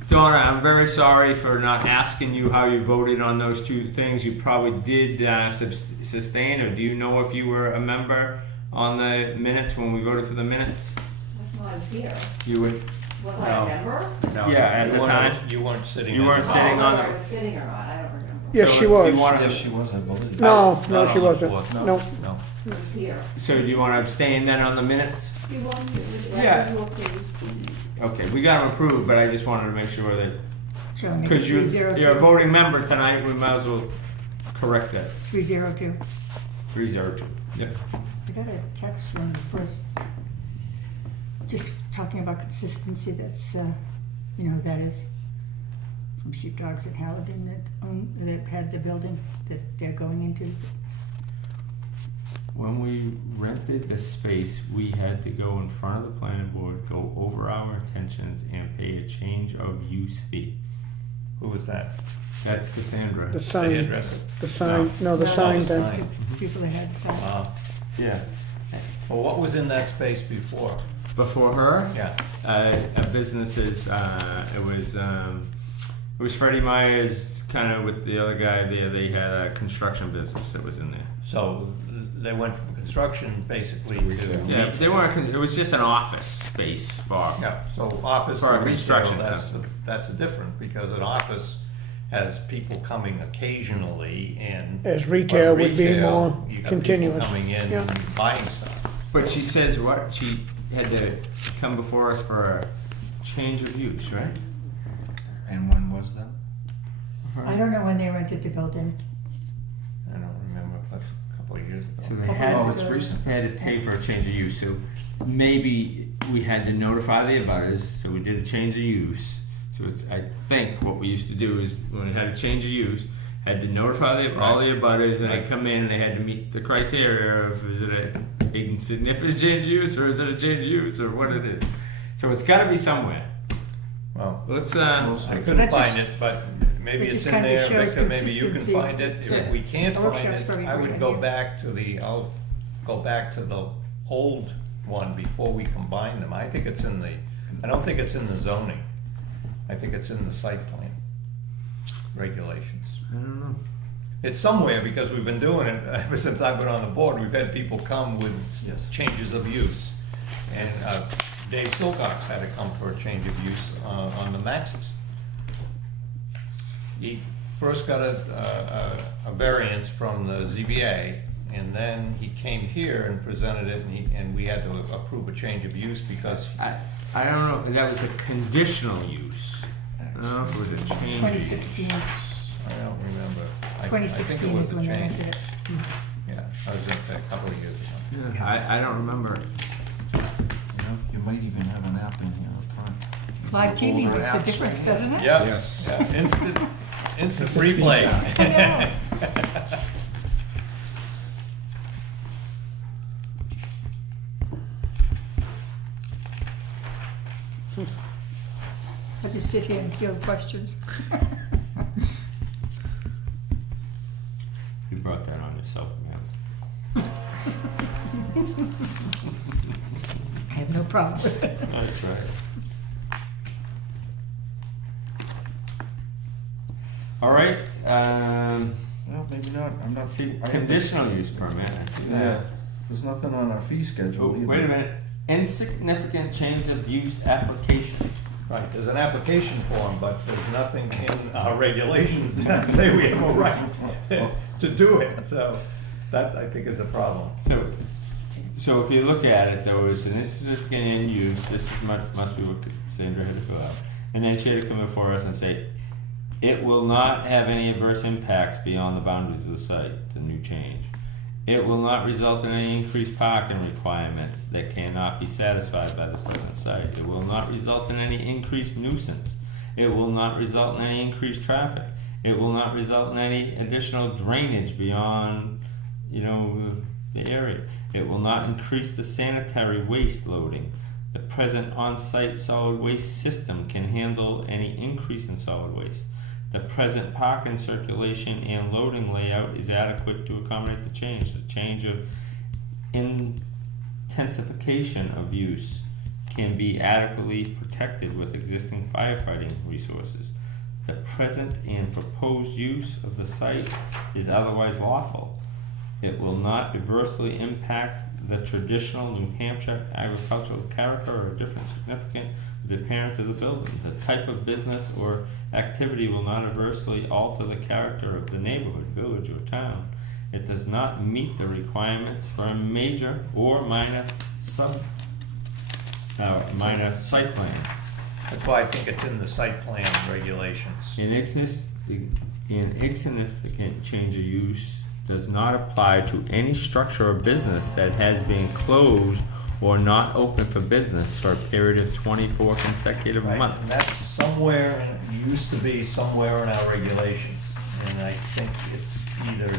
Donna, I'm very sorry for not asking you how you voted on those two things. You probably did sustain, or do you know if you were a member on the minutes when we voted for the minutes? Well, I was here. You would. Was I a member? No, Yeah, at you the weren't- time. You weren't sitting. You at weren't the- sitting on Whether I the. was sitting or not, I don't remember. Yes, So she if was. you wanna- Yes, she was, I believe. No, Not no, she on the wasn't. fourth, No. No. I was here. So do you want to abstain then on the minutes? You want me to? Yeah. You approved. Okay, we got them approved, but I just wanted to make sure that Shall I make it because you're 302? a voting member tonight, we might as well correct that. 302. 302. Yep. I got a text from the person just talking about consistency. That's, that is from Sheepdogs at Halligan that had the building that they're going into. When we rented the space, we had to go in front of the planning board, go over our intentions, and pay a change of use fee. Who was that? That's Cassandra. The The sign, hairdresser? the sign, no, the sign thing. People that had the sign. Yeah. Well, what was in that space before? Before her, Yeah. a businesses. It was Freddie Myers, kind of with the other guy there. They had a construction business that was in there. So they went from construction basically to. Yeah, they weren't. It was just an office space for. Yeah, so office For a to retail, construction that's a different, because an office has people coming occasionally and. As retail but would be retail, more you got people continuous. coming in Yeah. and buying stuff. But she says what? She had to come before us for a change of use, right? And when was that? I don't know when they rented the building. I don't remember, that's a couple of years So ago. they had, Oh, it's recent. they had to pay for a change of use. So maybe we had to notify the abutters. So we did a change of use. So it's, I think what we used to do is when we had a change of use, had to notify all the abutters, and they come in and they had to meet the criteria of is it a insignificant change of use or is it a change of use or what it is. So it's got to be somewhere. Well, Let's, I couldn't That's find just- it, but maybe it it's just in kinda there, shows Victor, maybe you can consistency. find it. Yeah. If we can't A find workshop's it, probably I a would great go idea. back to I'll go back to the old one before we combine them. I think it's I don't think it's in the zoning. I think it's in the site plan regulations. I don't know. It's somewhere because we've been doing it ever since I've been on the board. We've had people come with Yes. changes of use. And Dave Silcox had to come for a change of use on the Maxis. He first got a variance from the ZBA, and then he came here and presented it, and we had to approve a change of use because I don't know, that was a conditional use. I don't know if it was a change of use. 2016. I don't remember. I think it 2016 was is a when they change. entered it. Yeah, I was in there a couple of years ago. Yeah, I don't remember. You know, you might even have an app in here up front. Live TV Older makes a apps. difference, doesn't it? Yeah. Yes. Yeah, instant replay. I'll just sit here and field questions. You brought that on yourself, man. I have no problem with it. That's right. All right, Well, maybe not, I'm not. see, I have conditional the- use permit, I see Yeah, that. there's nothing on our fee Oh, schedule either. wait a minute, insignificant change of use application. Right, there's an application form, but there's nothing in our regulations that say we have a right to do it, so that, I think, is a problem. So if you look at it, though, it's an insignificant in use, this must be what Sandra had to fill out. And then she had to come before us and say, it will not have any adverse impacts beyond the boundaries of the site, the new change. It will not result in any increased parking requirements that cannot be satisfied by the present site. It will not result in any increased nuisance. It will not result in any increased traffic. It will not result in any additional drainage beyond, the area. It will not increase the sanitary waste loading. The present on-site solid waste system can handle any increase in solid waste. The present parking circulation and loading layout is adequate to accommodate the change. The change of intensification of use can be adequately protected with existing firefighting resources. The present and proposed use of the site is otherwise lawful. It will not adversely impact the traditional New Hampshire agricultural character or different significant of the appearance of the building. The type of business or activity will not adversely alter the character of the neighborhood, village, or town. It does not meet the requirements for a major or minor minor site plan. That's why I think it's in the site plan regulations. An insignificant change of use does not apply to any structure or business that has been closed or not open for business for a period of 24 consecutive Right, months. and that's somewhere, used to be somewhere in our regulations. And I think it's either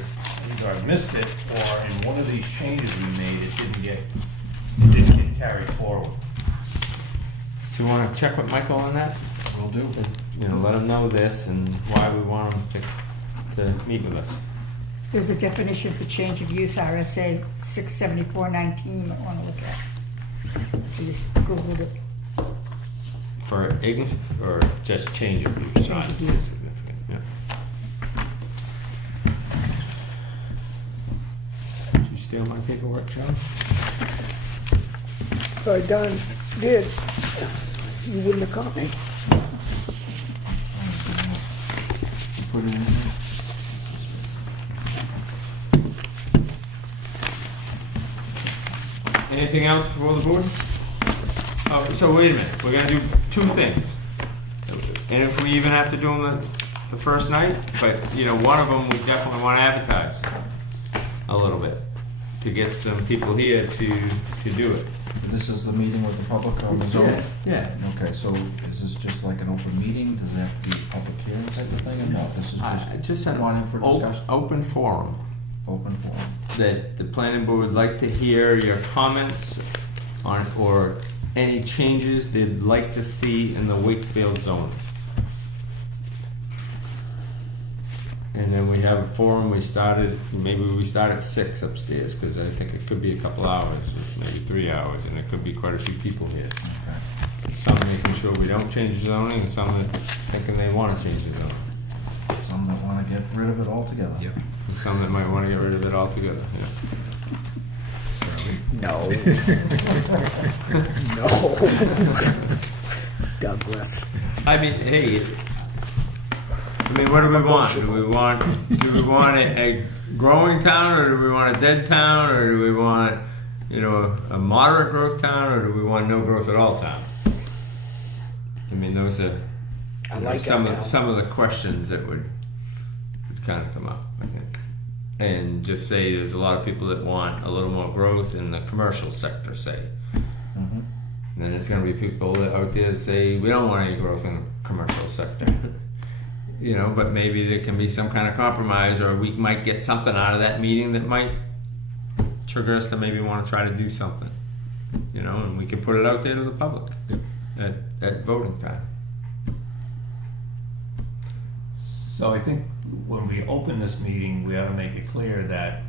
I missed it, or in one of these changes we made, it didn't get carried forward. So you want to check with Michael on that? Will do. Let him know this and why we want him to meet with us. There's a definition for change of use, RSA 67419, you might want to look at. I just Googled it. For or just change of use? Change of use. Significant, yeah. Did you steal my paperwork, John? If I did, you wouldn't have caught me. Put it in here. Anything else before the board? Oh, so wait a minute, we're gonna do two things. And if we even have to do them the first night, but, one of them we definitely want to advertise a little bit to get some people here to do it. This is the meeting with the public on the zone? Yeah. Okay, so is this just like an open meeting? Does it have to be a public hearing type of thing? Or no, this is Just an wanting for discussion? open forum Open forum. that the planning board would like to hear your comments on, or any changes they'd like to see in the Wakefield zone. And then we have a forum, maybe we start at 6 upstairs, because I think it could be a couple hours, maybe 3 hours, and it could be quite a few people here. Some making sure we don't change the zoning, and some that thinking they want to change the zoning. Some that want to get rid of it altogether. Yep. And some that might want to get rid of it altogether, yeah. No. No. Douglas. I mean, hey, what do we want? Do we want a growing town, or do we want a dead town, or do we want, a moderate growth town, or do we want no growth at all town? I mean, those are some of the questions that would kind of come up, I think. And just say there's a lot of people that want a little more growth in the commercial sector, say. Mm-hmm. And then there's going to be people that out there that say we don't want any growth in the commercial sector. But maybe there can be some kind of compromise, or we might get something out of that meeting that might trigger us to maybe want to try to do something. And we can put it out there to the public at voting time. So I think when we open this meeting, we ought to make it clear that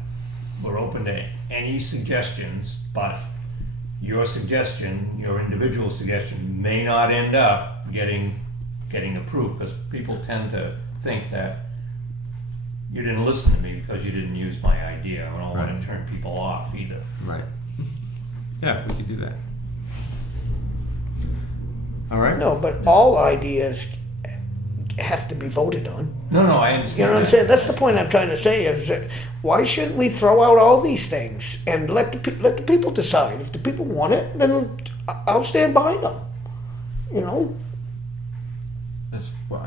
we're open to any suggestions, but your suggestion, your individual suggestion, may not end up getting approved, because people tend to think that you didn't listen to me because you didn't use my idea. I don't want to turn people off either. Right. Yeah, we could do that. All right. No, but all ideas have to be voted on. No, I understand. You know what I'm saying? That's the point I'm trying to say is that why shouldn't we throw out all these things and let the people decide? If the people want it, then I'll stand behind them. I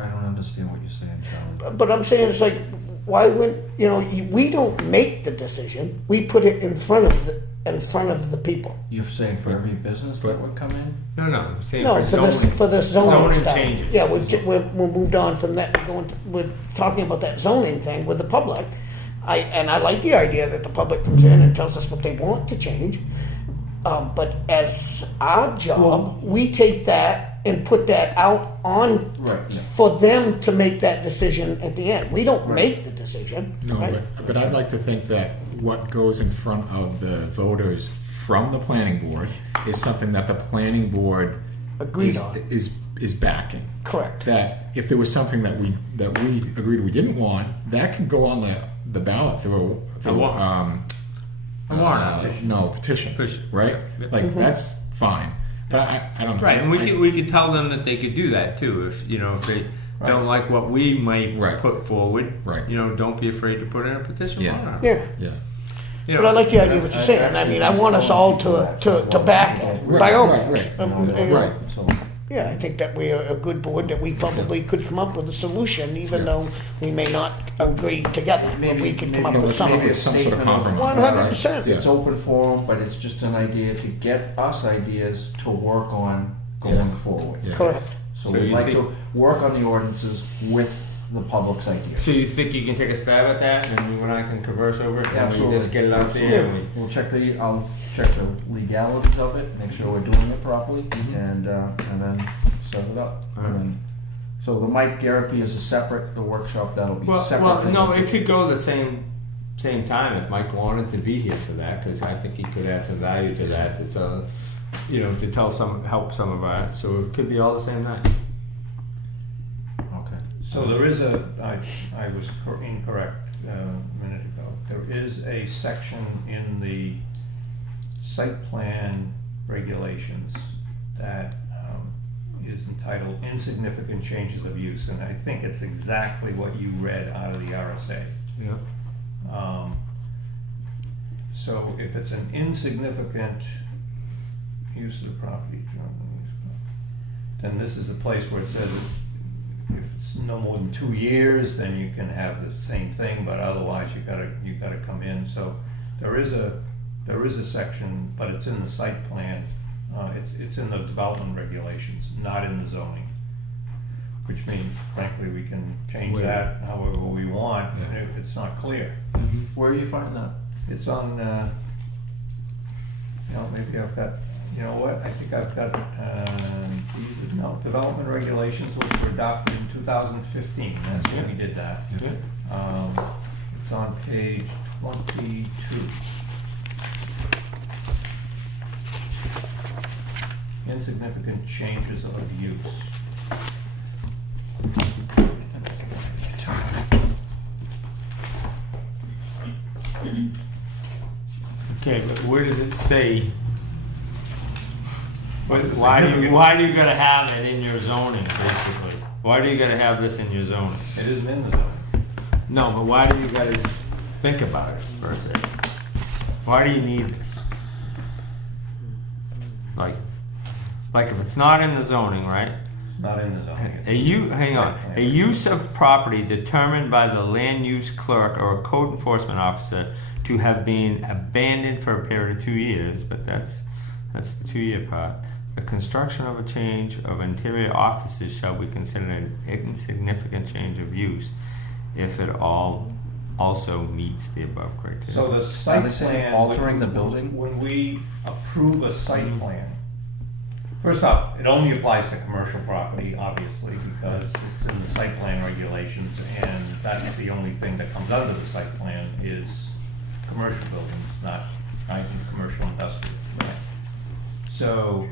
don't understand what you're saying, Charlie. But I'm saying it's like, why would we don't make the decision? We put it in front of the people. You're saying for every business that would come in? No, I'm saying No, for this zoning stuff. changes. Yeah, we moved on from that. We're talking about that zoning thing with the public. I like the idea that the public comes in and tells us what they want to change. But as our job, we take that and put that out on for them to make that decision at the end. We don't make the decision. No, right? but I'd like to think that what goes in front of the voters from the planning board is something that the planning board Agreed on. is backing. Correct. That if there was something that we agreed we didn't want, that could go on the ballot through A warrant petition. Petition. Right? Yep. Like that's fine. But I don't know. Right, and we could tell them that they could do that too. If they don't like what we might put forward, don't be afraid to put in a petition. Yeah. Yeah. But I like the idea of what you're saying. I mean, I want us all to back it by all means. Right. Yeah, I think that we are a good board, that we probably could come up with a solution, even though we may not agree together. But we can come up with something. Maybe it's some sort of compromise. 100%. It's open forum, but it's just an idea to get us ideas to work on going forward. Yeah. Correct. So So we'd you like think- to work on the ordinances with the public's ideas. So you think you can take a stab at that, and you and I can converse over it, and we Absolutely. just get it out there? And We'll I'll check the legalities of it, make sure we're doing it properly, and then set it up. Alright. And then, so the Mike Garapi is the workshop, that'll be separate. Well, thing. no, it could go the same time if Mike wanted to be here for that, because I think he could add some value to that. It's to help some of our. So it could be all the same night. Okay. So there is I was incorrect a minute ago. There is a section in the site plan regulations that is entitled Insignificant Changes of Use, and I think it's exactly what you read out of the RSA. Yeah. So if it's an insignificant use of the property, then this is a place where it says if it's no more than 2 years, then you can have the same thing, but otherwise you gotta come in. So there is a section, but it's in the site plan. It's in the development regulations, not in the zoning. Which means, frankly, we can change that however we want if it's not clear. Where do you find that? It's on, maybe I've got You know what, I think I've got, development regulations which were adopted in 2015, that's when we did that. It's on page 22. Insignificant changes of use. Okay, but where does it say? What is it Why do significant? you gotta have it in your zoning, basically? Why do you gotta have this in your zoning? It isn't in the zone. No, but why do you gotta think about it per se? Why do you need this? Like if it's not in the zoning, right? Not in the zoning. Hang on. A use of property determined by the land use clerk or a code enforcement officer to have been abandoned for a period of 2 years, but that's the 2-year part. The construction of a change of interior offices shall be considered an insignificant change of use if it also meets the above criteria. So the Are site they saying plan. altering the building? When we approve a site plan, first off, it only applies to commercial property, obviously, because it's in the site plan regulations, and that's the only thing that comes under the site plan is commercial buildings, not commercial industrial. So,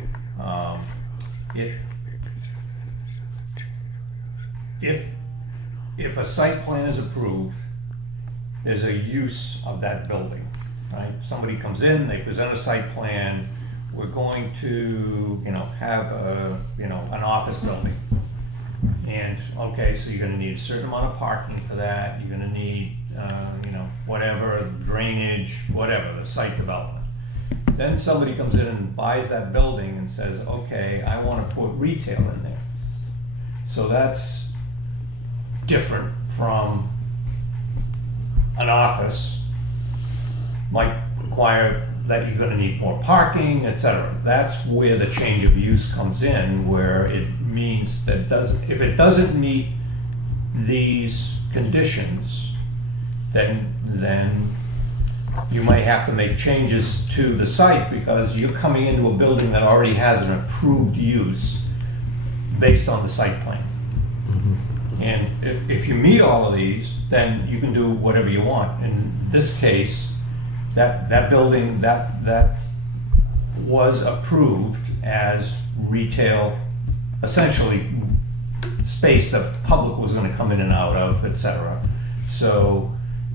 if a site plan is approved, there's a use of that building, right? Somebody comes in, they present a site plan, we're going to, have an office building. And, okay, so you're gonna need a certain amount of parking for that, you're gonna need, whatever, drainage, whatever, the site development. Then somebody comes in and buys that building and says, okay, I wanna put retail in there. So that's different from an office, might require that you're gonna need more parking, etc. That's where the change of use comes in, where it means that if it doesn't meet these conditions, then you might have to make changes to the site because you're coming into a building that already has an approved use based on the site plan. And if you meet all of these, then you can do whatever you want. In this case, that building, that was approved as retail, essentially space the public was gonna come in and out of, etc. So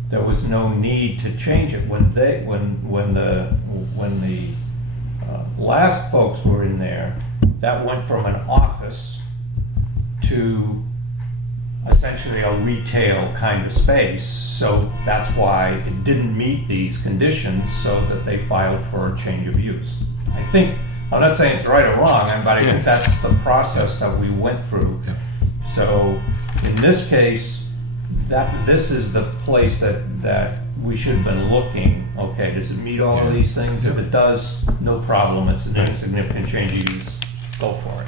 there was no need to change it. When the last folks were in there, that went from an office to essentially a retail kind of space. So that's why it didn't meet these conditions, so that they filed for a change of use. I'm not saying it's right or wrong, but I think that's the process that we went through. So in this case, this is the place that we should have been looking. Okay, does it meet all of these things? If it does, no problem. It's an insignificant change of use. Go for it.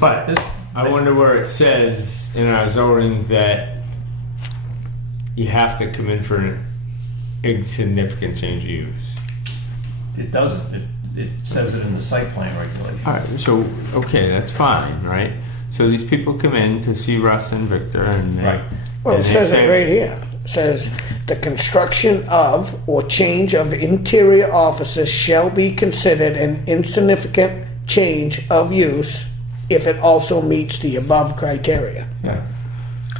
But I wonder where it says in our zoning that you have to come in for an insignificant change of use. It doesn't. It says it in the site plan regulation. All right, so, okay, that's fine, right? So these people come in to see Russ and Victor and they... Right. Well, it and they says say- it right here. It says, the construction of or change of interior offices shall be considered an insignificant change of use if it also meets the above criteria. Yeah,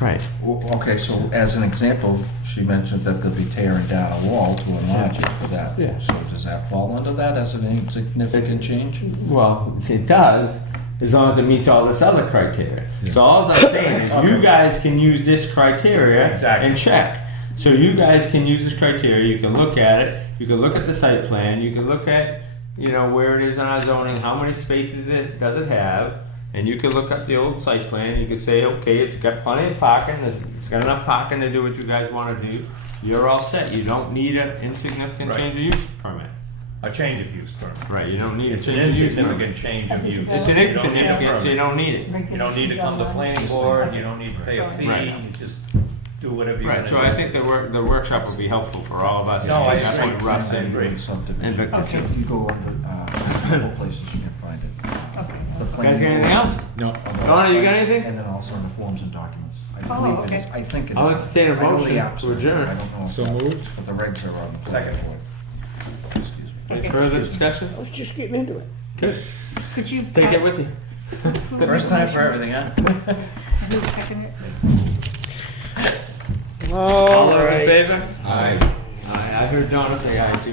right. Okay, so as an example, she mentioned that they'll be tearing down a wall to enlarge it for that. Yeah. So does that fall under that as an insignificant change? Well, it does, as long as it meets all this other criteria. So all I'm saying is you guys can use this criteria Exactly. and check. So you guys can use this criteria, you can look at it, you can look at the site plan, you can look at, where it is on our zoning, how many spaces does it have, and you can look up the old site plan, you can say, okay, it's got plenty of parking, it's got enough parking to do what you guys want to do, you're all set, you don't need an insignificant Right. change of use permit. A change of use permit. Right, you don't need a It's an change of use permit. insignificant change of use. It's an insignificant, so you don't need it. You don't need to come to planning board, you don't need to pay a fee, Right. you just do whatever you Right, want so I think the workshop will be helpful for all of us. No, I That's agree. what Russ I and agree. and Subdivision. Victor. Okay. If you go on a couple places, you can find it. Okay. The You guys planning got anything board else? No, on the Donna, you website, got anything? And then also in the forms and documents. I Oh, believe it okay. is. I think it is. I'll entertain a I know the motion apps to are- adjourn. I don't know. so moved. But the regs are on the planning Second. board. Excuse me. Any Okay. further discussion? I was just getting into it. Good. Could you? Take it with you. First time for everything, huh? Who seconded it? All those in right. favor? Aye. Aye, I heard Donna say aye too.